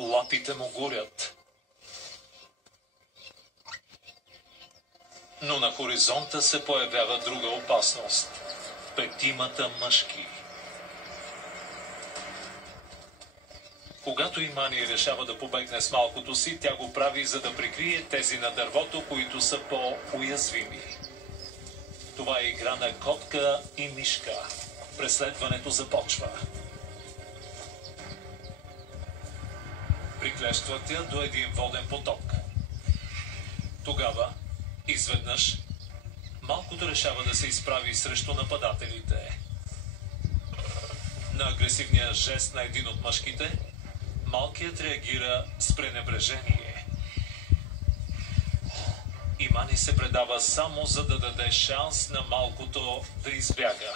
Лапите му горят. Но на хоризонта се появява друга опасност. Петимата мъжки. Когато Имани решава да побегне с малкото си, тя го прави, за да прикрие тези на дървото, които са по-уязвими. Това е игра на котка и мишка. Преследването започва. Приклещват я до един воден поток. Тогава, изведнъж, малкото решава да се изправи срещу нападателите. На агресивния жест на един от мъжките, малкият реагира с пренебрежение. Имани се предава само за да даде шанс на малкото да избяга.